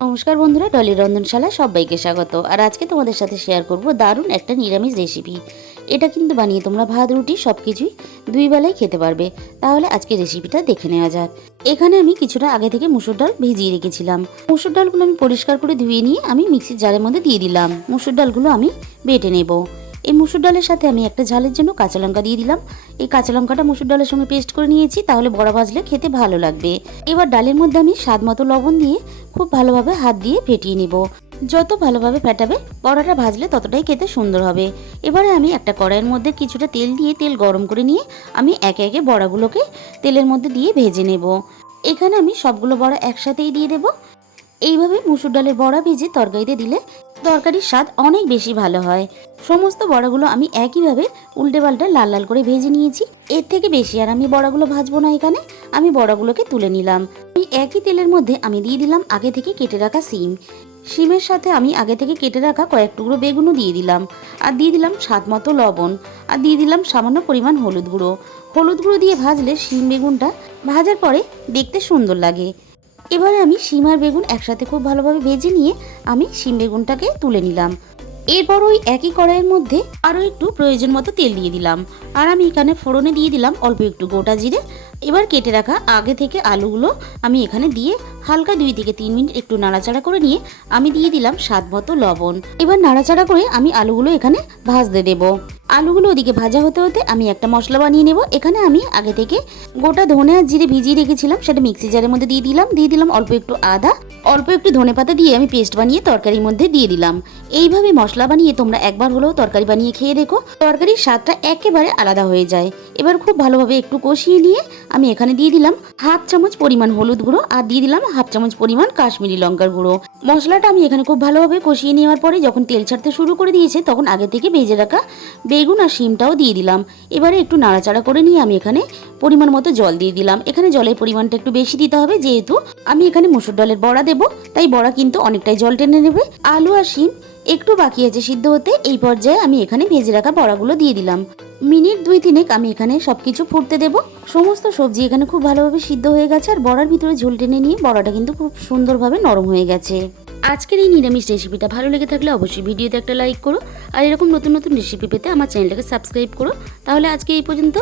নমস্কার বন্ধুরা, ডলি রন্ধনশালা সবাইকে স্বাগত। আর আজকে তোমাদের সাথে শেয়ার করব দারুণ একটা নিরামিষ রেসিপি এটা কিন্তু বানিয়ে তোমরা ভাত, রুটি সব কিছুই দুই বেলায় খেতে পারবে। তাহলে আজকে রেসিপিটা দেখে নেওয়া যাক। এখানে আমি কিছুটা আগে থেকে মুসুর ডাল ভিজিয়ে রেখেছিলাম। মুসুর ডালগুলো আমি পরিষ্কার করে ধুয়ে নিয়ে আমি মিক্সির জারের মধ্যে দিয়ে দিলাম। মুসুর ডালগুলো আমি বেটে নেব। এই মুসুর ডালের সাথে আমি একটা ঝালের জন্য কাঁচা লঙ্কা দিয়ে দিলাম। এই কাঁচা লঙ্কাটা মুসুর ডালের সঙ্গে পেস্ট করে নিয়েছি, তাহলে বড়া ভাজলে খেতে ভালো লাগবে। এবার ডালের মধ্যে আমি স্বাদ মতো লবণ দিয়ে খুব ভালোভাবে হাত দিয়ে ফেটিয়ে নেব। যত ভালোভাবে ফেটাবে, বড়াটা ভাজলে ততটাই খেতে সুন্দর হবে। এবারে আমি একটা কড়াইয়ের মধ্যে কিছুটা তেল দিয়ে তেল গরম করে নিয়ে আমি একে একে বড়াগুলোকে তেলের মধ্যে দিয়ে ভেজে নেব। এখানে আমি সবগুলো বড়া একসাথেই দিয়ে দেব। এইভাবে মুসুর ডালের বড়া ভেজে তরকারিতে দিলে তরকারির স্বাদ অনেক বেশি ভালো হয়। সমস্ত বড়াগুলো আমি একইভাবে উল্টে পাল্টা লাল লাল করে ভেজে নিয়েছি। এর থেকে বেশি আর আমি বড়াগুলো ভাজবো না এখানে। আমি বড়াগুলোকে তুলে নিলাম। এই একই তেলের মধ্যে আমি দিয়ে দিলাম আগে থেকে কেটে রাখা সিম সিমের সাথে আমি আগে থেকে কেটে রাখা কয়েক টুকরো বেগুনও দিয়ে দিলাম। আর দিয়ে দিলাম স্বাদ মতো লবণ। আর দিয়ে দিলাম সামান্য পরিমাণ হলুদ গুঁড়ো। হলুদ গুঁড়ো দিয়ে ভাজলে শিম বেগুনটা ভাজার পরে দেখতে সুন্দর লাগে। এবারে আমি সিম আর বেগুন একসাথে খুব ভালোভাবে ভেজে নিয়ে আমি সিম বেগুনটাকে তুলে নিলাম। এরপর ওই একই কড়াইয়ের মধ্যে আরও একটু প্রয়োজন মতো তেল দিয়ে দিলাম। আর আমি এখানে ফোড়নে দিয়ে দিলাম অল্প একটু গোটা জিরে। এবার কেটে রাখা আগে থেকে আলুগুলো আমি এখানে দিয়ে হালকা দুই থেকে তিন মিনিট একটু নাড়াচাড়া করে নিয়ে আমি দিয়ে দিলাম স্বাদ মতো লবণ। এবার নাড়াচাড়া করে আমি আলুগুলো এখানে ভাজতে দেবো। আলুগুলো ওদিকে ভাজা হতে হতে আমি একটা মশলা বানিয়ে নেব। এখানে আমি আগে থেকে গোটা ধনে আর জিরে ভিজিয়ে রেখেছিলাম, সেটা মিক্সি জারের মধ্যে দিয়ে দিলাম। দিয়ে দিলাম অল্প একটু আদা অল্প একটু ধনে পাতা দিয়ে আমি পেস্ট বানিয়ে তরকারির মধ্যে দিয়ে দিলাম। এইভাবে মশলা বানিয়ে তোমরা একবার হলেও তরকারি বানিয়ে খেয়ে দেখো। তরকারির স্বাদটা একেবারে আলাদা হয়ে যায়। এবার খুব ভালোভাবে একটু কষিয়ে নিয়ে আমি এখানে দিয়ে দিলাম হাফ চামচ পরিমাণ হলুদ গুঁড়ো আর দিয়ে দিলাম হাফ চামচ পরিমাণ কাশ্মীরি লঙ্কার গুঁড়ো। মশলাটা আমি এখানে খুব ভালোভাবে কষিয়ে নেওয়ার পরে যখন তেল ছাড়তে শুরু করে দিয়েছে তখন আগে থেকে ভেজে রাখা বেগুন আর শিমটাও দিয়ে দিলাম। এবারে একটু নাড়াচাড়া করে নিয়ে আমি এখানে পরিমাণ মতো জল দিয়ে দিলাম। এখানে জলের পরিমাণটা একটু বেশি দিতে হবে, যেহেতু আমি এখানে মুসুর ডালের বড়া দেবো, তাই বড়া কিন্তু অনেকটাই জল টেনে নেবে। আলু আর শিম একটু বাকি আছে সিদ্ধ হতে, এই পর্যায়ে আমি এখানে ভেজে রাখা বড়াগুলো দিয়ে দিলাম। মিনিট দুই তিনেক আমি এখানে সবকিছু ফুটতে দেব। সমস্ত সবজি এখানে খুব ভালোভাবে সিদ্ধ হয়ে গেছে, আর বড়ার ভিতরে ঝোল টেনে নিয়ে বড়াটা কিন্তু খুব সুন্দরভাবে নরম হয়ে গেছে। আজকের এই নিরামিষ রেসিপিটা ভালো লেগে থাকলে অবশ্যই ভিডিওতে একটা লাইক করো, আর এরকম নতুন নতুন রেসিপি পেতে আমার চ্যানেলটাকে সাবস্ক্রাইব করো। তাহলে আজকে এই পর্যন্ত।